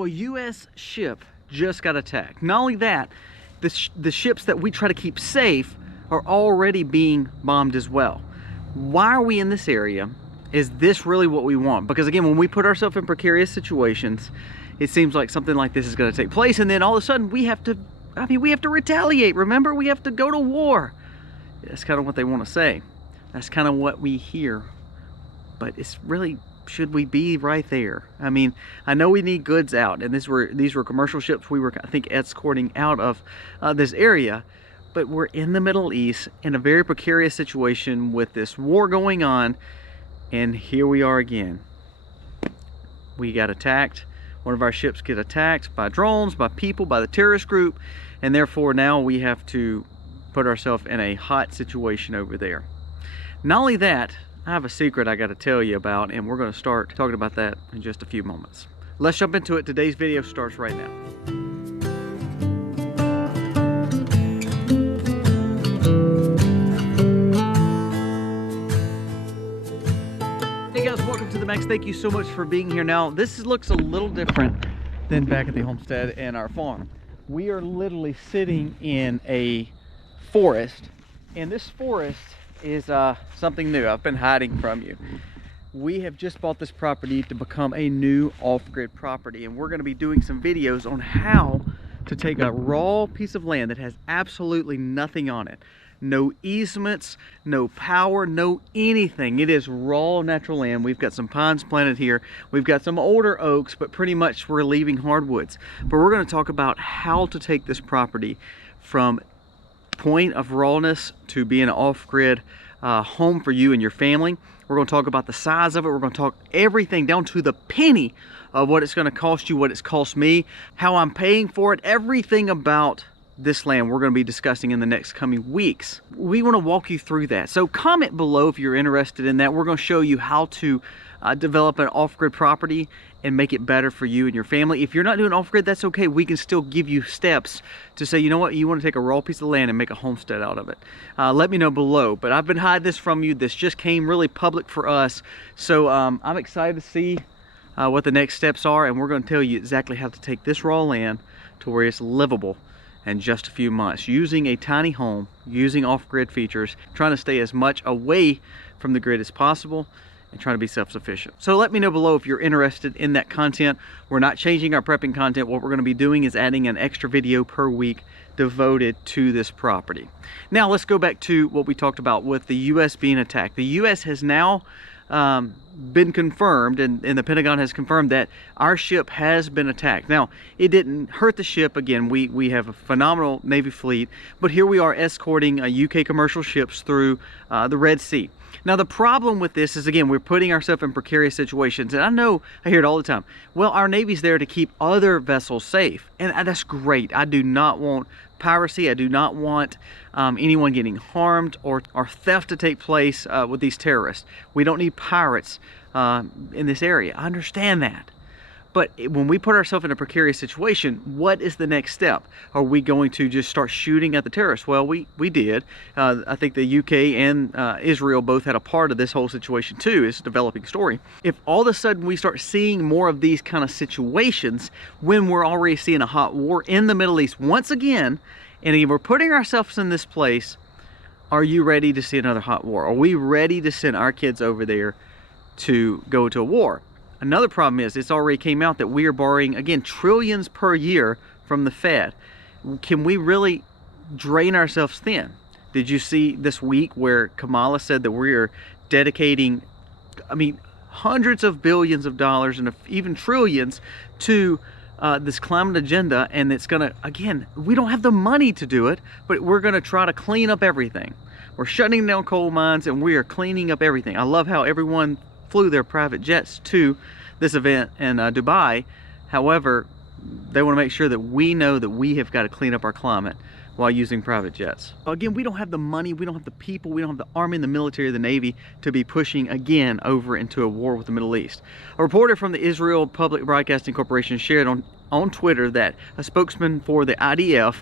So a U.S. ship just got attacked. Not only that, the ships that we try to keep safe are already being bombed as well. Why are we in this area? Is this really what we want? Because again, when we put ourselves in precarious situations, it seems like something like this is going to take place, and then all of a sudden we have to, we have to retaliate. Remember, we have to go to war. That's kind of what they want to say. That's kind of what we hear. But it's really, should we be right there? I mean, I know we need goods out, and these were commercial ships we were, I think, escorting out of this area. But we're in the Middle East in a very precarious situation with this war going on, and here we are again. We got attacked. One of our ships get attacked by drones, by people, by the terrorist group, and therefore now we have to put ourselves in a hot situation over there. Not only that, I have a secret I got to tell you about, and we're going to start talking about that in just a few moments. Let's jump into it. Today's video starts right now. Hey guys, welcome to the Max. Thank you so much for being here. Now, this looks a little different than back at the homestead and our farm. We are literally sitting in a forest, and this forest is something new. I've been hiding from you. We have just bought this property to become a new off-grid property, and we're going to be doing some videos on how to take a raw piece of land that has absolutely nothing on it. No easements, no power, no anything. It is raw natural land. We've got some pines planted here. We've got some older oaks, but pretty much we're leaving hardwoods. But we're going to talk about how to take this property from point of rawness to being an off-grid home for you and your family. We're going to talk about the size of it. We're going to talk everything down to the penny of what it's going to cost you, what it's cost me, how I'm paying for it, everything about this land we're going to be discussing in the next coming weeks. We want to walk you through that. So comment below if you're interested in that. We're going to show you how to develop an off-grid property and make it better for you and your family. If you're not doing off-grid, that's okay. We can still give you steps to say, you know what, you want to take a raw piece of land and make a homestead out of it. Let me know below. But I've been hiding this from you. This just came really public for us. So I'm excited to see what the next steps are, and we're going to tell you exactly how to take this raw land to where it's livable in just a few months, using a tiny home, using off-grid features, trying to stay as much away from the grid as possible, and trying to be self-sufficient. So let me know below if you're interested in that content. We're not changing our prepping content. What we're going to be doing is adding an extra video per week devoted to this property. Now let's go back to what we talked about with the U.S. being attacked. The U.S. has now been confirmed, and the Pentagon has confirmed that our ship has been attacked. Now, it didn't hurt the ship. Again, we have a phenomenal Navy fleet, but here we are escorting UK commercial ships through the Red Sea. Now, the problem with this is, again, we're putting ourselves in precarious situations, and I know I hear it all the time. Well, our Navy's there to keep other vessels safe, and that's great. I do not want piracy. I do not want anyone getting harmed or theft to take place with these terrorists. We don't need pirates in this area. I understand that. But when we put ourselves in a precarious situation, what is the next step? Are we going to just start shooting at the terrorists? Well, we did. I think the UK and Israel both had a part of this whole situation too. It's a developing story. If all of a sudden we start seeing more of these kind of situations when we're already seeing a hot war in the Middle East once again, and again, we're putting ourselves in this place, are you ready to see another hot war? Are we ready to send our kids over there to go to a war? Another problem is it's already came out that we are borrowing, again, trillions per year from the Fed. Can we really drain ourselves thin? Did you see this week where Kamala said that we are dedicating, hundreds of billions of dollars and even trillions to this climate agenda, and it's gonna, again, we don't have the money to do it, but we're gonna try to clean up everything. We're shutting down coal mines and we are cleaning up everything. I love how everyone flew their private jets to this event in Dubai. However, they want to make sure that we know that we have got to clean up our climate while using private jets. Again, we don't have the money, we don't have the people, we don't have the army and the military or the Navy to be pushing again over into a war with the Middle East. A reporter from the Israel Public Broadcasting Corporation shared on Twitter that a spokesman for the IDF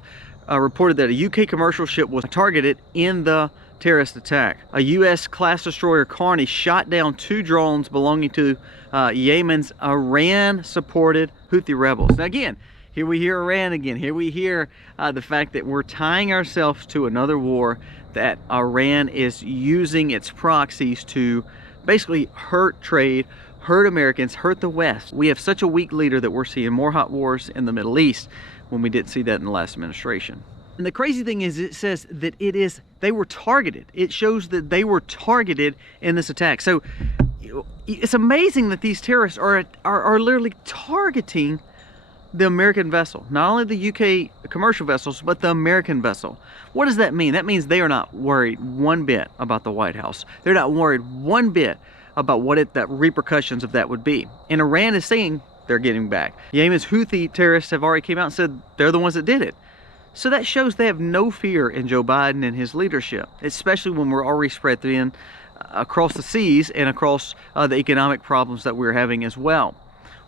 reported that a UK commercial ship was targeted in the terrorist attack. A U.S. class destroyer Carney shot down 2 drones belonging to Yemen's Iran-supported Houthi rebels. Now again, here we hear Iran again. Here we hear the fact that we're tying ourselves to another war, that Iran is using its proxies to basically hurt trade, hurt Americans, hurt the West. We have such a weak leader that we're seeing more hot wars in the Middle East when we didn't see that in the last administration. And the crazy thing is, it says that they were targeted. It shows that they were targeted in this attack. So it's amazing that these terrorists are literally targeting the American vessel. Not only the UK commercial vessels, but the American vessel. What does that mean? That means they are not worried one bit about the White House. They're not worried one bit about what the repercussions of that would be. And Iran is saying they're getting back. Yemen's Houthi terrorists have already came out and said they're the ones that did it. So that shows they have no fear in Joe Biden and his leadership, especially when we're already spread thin across the seas and across the economic problems that we're having as well.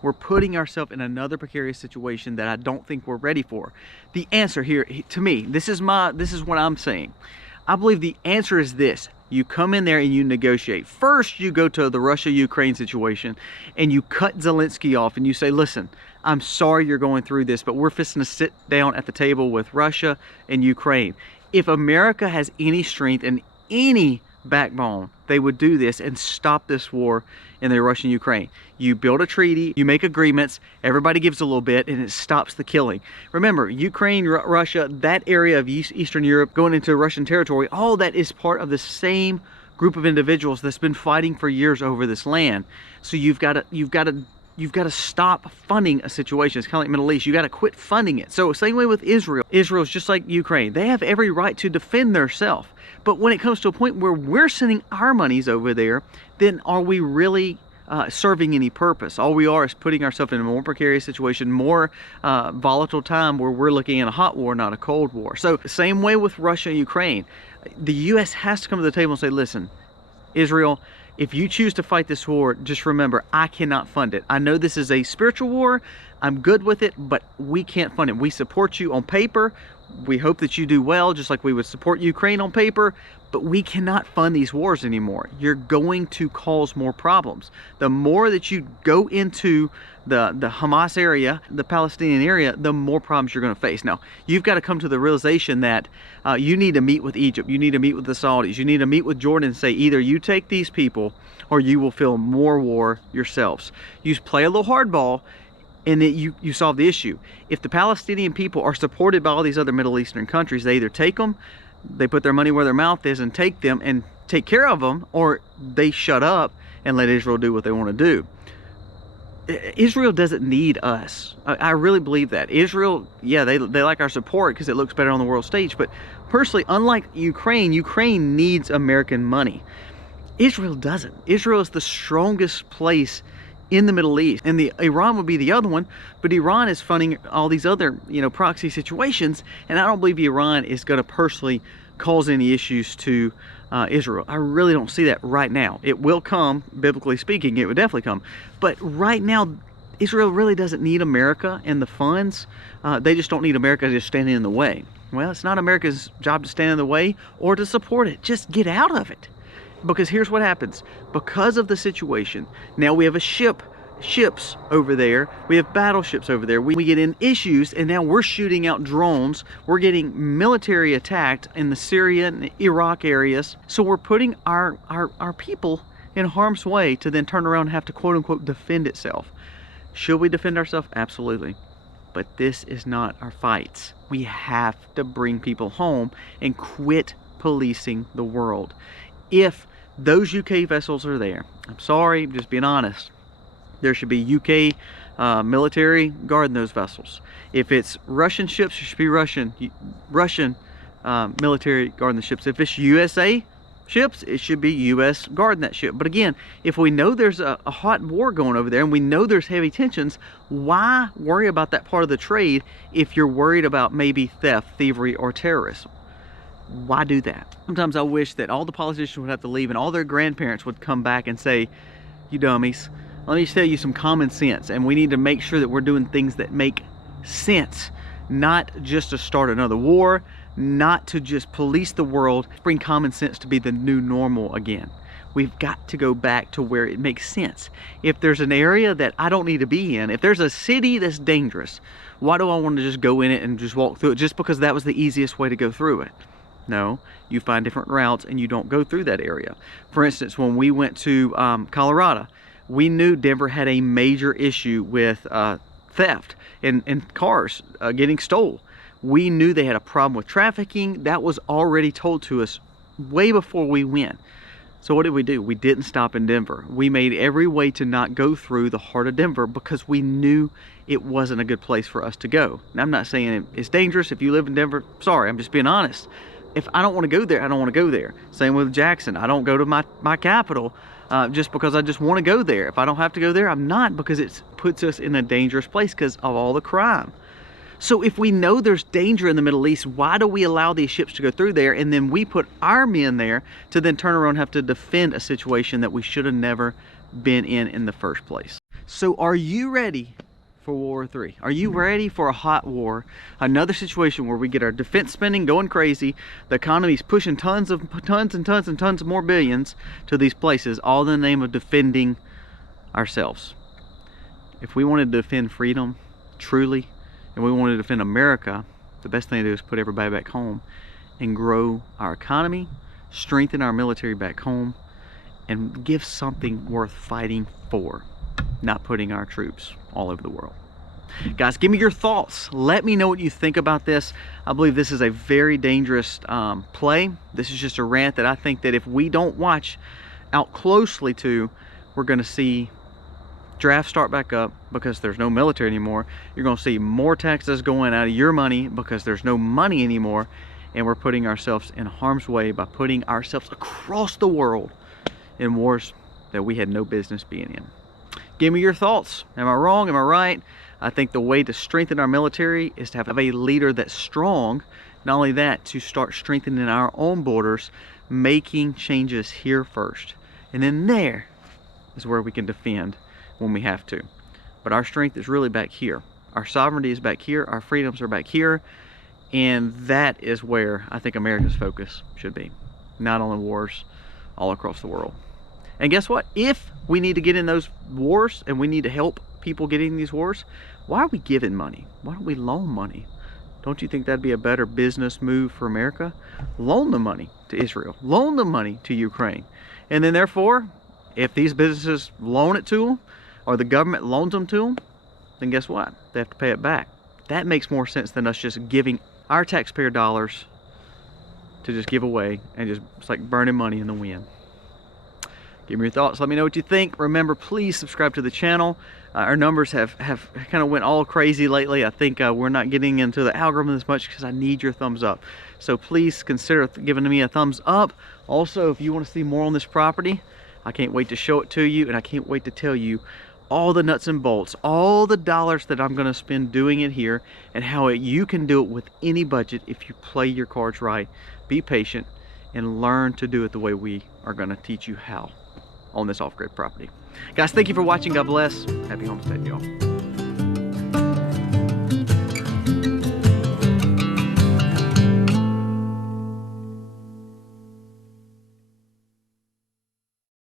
We're putting ourselves in another precarious situation that I don't think we're ready for. The answer here, to me, this is what I'm saying. I believe the answer is this. You come in there and you negotiate. First, you go to the Russia-Ukraine situation and you cut Zelensky off and you say, listen, I'm sorry you're going through this, but we're fixing to sit down at the table with Russia and Ukraine. If America has any strength and any backbone, they would do this and stop this war in the Russian-Ukraine. You build a treaty, you make agreements, everybody gives a little bit, and it stops the killing. Remember, Ukraine, Russia, that area of Eastern Europe going into Russian territory, all that is part of the same group of individuals that's been fighting for years over this land. So you've got to stop funding a situation. It's kind of like Middle East. You got to quit funding it. So same way with Israel. Israel's just like Ukraine. They have every right to defend themselves. But when it comes to a point where we're sending our monies over there, then are we really serving any purpose? All we are is putting ourselves in a more precarious situation, more volatile time where we're looking at a hot war, not a cold war. So same way with Russia and Ukraine. The U.S. has to come to the table and say, listen, Israel, if you choose to fight this war, just remember, I cannot fund it. I know this is a spiritual war. I'm good with it, but we can't fund it. We support you on paper. We hope that you do well, just like we would support Ukraine on paper, but we cannot fund these wars anymore. You're going to cause more problems. The more that you go into the Hamas area, the Palestinian area, the more problems you're going to face. Now, you've got to come to the realization that you need to meet with Egypt, you need to meet with the Saudis, you need to meet with Jordan and say, either you take these people or you will feel more war yourselves. You play a little hardball, and then you solve the issue. If the Palestinian people are supported by all these other Middle Eastern countries, they either take them, they put their money where their mouth is and take them and take care of them, or they shut up and let Israel do what they want to do. Israel doesn't need us. I really believe that. Israel, yeah, they like our support because it looks better on the world stage, but personally, unlike Ukraine, Ukraine needs American money. Israel doesn't. Israel is the strongest place in the Middle East, and Iran would be the other one, but Iran is funding all these other, proxy situations, and I don't believe Iran is going to personally cause any issues to Israel. I really don't see that right now. It will come, biblically speaking, it would definitely come, but right now, Israel really doesn't need America and the funds. They just don't need America just standing in the way. Well, it's not America's job to stand in the way or to support it. Just get out of it. Because here's what happens. Because of the situation, now we have ships over there, we have battleships over there, we get in issues, and now we're shooting out drones, we're getting military attacked in the Syria and Iraq areas, so we're putting our people in harm's way to then turn around and have to quote-unquote defend itself. Should we defend ourselves? Absolutely. But this is not our fights. We have to bring people home and quit policing the world. If those UK vessels are there, I'm sorry, just being honest, there should be UK military guarding those vessels. If it's Russian ships, there should be Russian military guarding the ships. If it's USA ships, it should be US guarding that ship. But again, if we know there's a hot war going over there and we know there's heavy tensions, why worry about that part of the trade if you're worried about maybe theft, thievery, or terrorism? Why do that? Sometimes I wish that all the politicians would have to leave and all their grandparents would come back and say, you dummies, let me tell you some common sense, and we need to make sure that we're doing things that make sense, not just to start another war, not to just police the world, bring common sense to be the new normal again. We've got to go back to where it makes sense. If there's an area that I don't need to be in, if there's a city that's dangerous, why do I want to just go in it and just walk through it just because that was the easiest way to go through it? No, you find different routes and you don't go through that area. For instance, when we went to Colorado, we knew Denver had a major issue with theft and cars getting stolen. We knew they had a problem with trafficking. That was already told to us way before we went. So what did we do? We didn't stop in Denver. We made every way to not go through the heart of Denver because we knew it wasn't a good place for us to go. Now, I'm not saying it's dangerous. If you live in Denver, sorry, I'm just being honest. If I don't want to go there, I don't want to go there. Same with Jackson. I don't go to my capital just because I just want to go there. If I don't have to go there, I'm not, because it puts us in a dangerous place because of all the crime. So if we know there's danger in the Middle East, why do we allow these ships to go through there, and then we put our men there to then turn around and have to defend a situation that we should have never been in the first place? So are you ready for World War III? Are you ready for a hot war? Another situation where we get our defense spending going crazy, the economy's pushing tons and tons more billions to these places, all in the name of defending ourselves. If we wanted to defend freedom, truly, and we wanted to defend America, the best thing to do is put everybody back home and grow our economy, strengthen our military back home, and give something worth fighting for, not putting our troops all over the world. Guys, give me your thoughts. Let me know what you think about this. I believe this is a very dangerous play. This is just a rant that I think that if we don't watch out closely to, we're going to see drafts start back up because there's no military anymore. You're going to see more taxes going out of your money because there's no money anymore, and we're putting ourselves in harm's way by putting ourselves across the world in wars that we had no business being in. Give me your thoughts. Am I wrong? Am I right? I think the way to strengthen our military is to have a leader that's strong. Not only that, to start strengthening our own borders, making changes here first, and then there is where we can defend when we have to. But our strength is really back here. Our sovereignty is back here. Our freedoms are back here. And that is where I think America's focus should be. Not on the wars all across the world. And guess what? If we need to get in those wars and we need to help people get in these wars, why are we giving money? Why don't we loan money? Don't you think that'd be a better business move for America? Loan the money to Israel. Loan the money to Ukraine. And then therefore, if these businesses loan it to them, or the government loans them to them, then guess what? They have to pay it back. That makes more sense than us just giving our taxpayer dollars to just give away and just, it's like burning money in the wind. Give me your thoughts. Let me know what you think. Remember, please subscribe to the channel. Our numbers have kind of went all crazy lately. I think we're not getting into the algorithm as much because I need your thumbs up. So please consider giving me a thumbs up. Also, if you want to see more on this property, I can't wait to show it to you, and I can't wait to tell you all the nuts and bolts, all the dollars that I'm going to spend doing it here, and how you can do it with any budget if you play your cards right. Be patient and learn to do it the way we are going to teach you how on this off-grid property. Guys, thank you for watching. God bless. Happy homestead, y'all.